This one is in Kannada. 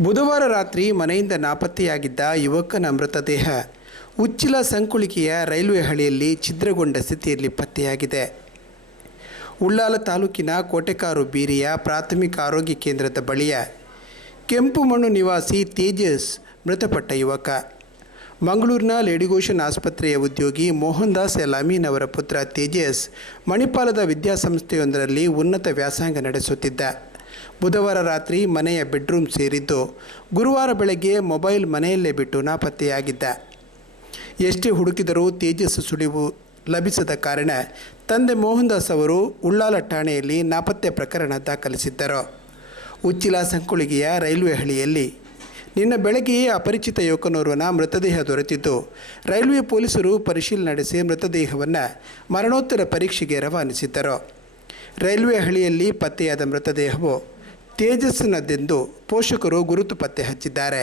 ಬುಧವಾರ ರಾತ್ರಿ ಮನೆಯಿಂದ ನಾಪತ್ತೆಯಾಗಿದ್ದ ಯುವಕನ ಮೃತದೇಹ ಉಚ್ಚಿಲ ಸಂಕುಳಿಕೆಯ ರೈಲ್ವೆ ಹಳಿಯಲ್ಲಿ ಛಿದ್ರಗೊಂಡ ಸ್ಥಿತಿಯಲ್ಲಿ ಪತ್ತೆಯಾಗಿದೆ. ಉಳ್ಳಾಲ ತಾಲೂಕಿನ ಕೋಟೆಕಾರು ಬೀರಿಯ ಪ್ರಾಥಮಿಕ ಆರೋಗ್ಯ ಕೇಂದ್ರದ ಬಳಿಯ ಕೆಂಪು ಮಣ್ಣು ನಿವಾಸಿ ತೇಜಸ್ ಮೃತಪಟ್ಟ ಯುವಕ. ಮಂಗಳೂರಿನ ಲೇಡಿಗೋಷನ್ ಆಸ್ಪತ್ರೆಯ ಉದ್ಯೋಗಿ ಮೋಹನ್ ದಾಸ್ ಎಲಾಮೀನ್ ಅವರ ಪುತ್ರ ತೇಜಸ್ ಮಣಿಪಾಲದ ವಿದ್ಯಾಸಂಸ್ಥೆಯೊಂದರಲ್ಲಿ ಉನ್ನತ ವ್ಯಾಸಂಗ ನಡೆಸುತ್ತಿದ್ದ. ಬುಧವಾರ ರಾತ್ರಿ ಮನೆಯ ಬೆಡ್ರೂಮ್ ಸೇರಿದ್ದು ಗುರುವಾರ ಬೆಳಗ್ಗೆ ಮೊಬೈಲ್ ಮನೆಯಲ್ಲೇ ಬಿಟ್ಟು ನಾಪತ್ತೆಯಾಗಿದ್ದ. ಎಷ್ಟೇ ಹುಡುಕಿದರೂ ತೇಜಸ್ಸು ಸುಳಿವು ಲಭಿಸದ ಕಾರಣ ತಂದೆ ಮೋಹನ್ದಾಸ್ ಅವರು ಉಳ್ಳಾಲ ಠಾಣೆಯಲ್ಲಿ ನಾಪತ್ತೆ ಪ್ರಕರಣ ದಾಖಲಿಸಿದ್ದರು. ಉಚ್ಚಿಲ ಸಂಕುಳಿಗೆಯ ರೈಲ್ವೆ ಹಳಿಯಲ್ಲಿ ನಿನ್ನ ಬೆಳಗ್ಗೆಯೇ ಅಪರಿಚಿತ ಯುವಕನೋರ್ವನ ಮೃತದೇಹ ದೊರೆತಿದ್ದು, ರೈಲ್ವೆ ಪೊಲೀಸರು ಪರಿಶೀಲನೆ ನಡೆಸಿ ಮೃತದೇಹವನ್ನು ಮರಣೋತ್ತರ ಪರೀಕ್ಷೆಗೆ ರವಾನಿಸಿದ್ದರು. ರೈಲ್ವೆ ಹಳಿಯಲ್ಲಿ ಪತ್ತೆಯಾದ ಮೃತದೇಹವು ತೇಜಸ್ಸಿನದ್ದೆಂದು ಪೋಷಕರು ಗುರುತು ಪತ್ತೆ ಹಚ್ಚಿದ್ದಾರೆ.